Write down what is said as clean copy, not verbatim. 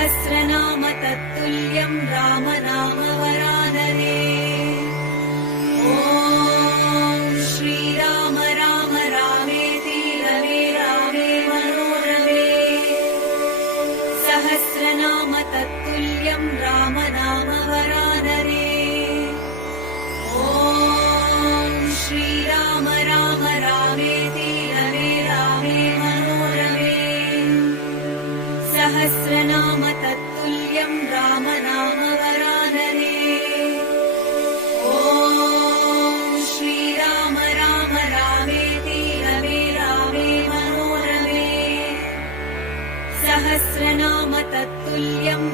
सहस्रनाम तत्तुल्यं राम नाम वरानने। ॐ श्रीराम राम रामेति रमे रामे मनोरमे। सहस्रनाम तत्तुल्यं राम नाम वरानने। ॐ श्रीराम राम रामेति रमे रामे मनोरमे। सहस्रनाम तत्तुल्यं राम नाम वरानने। ॐ श्रीराम राम रामेति रमे रामे मनोरमे। सहस्रनाम तत्तुल्यं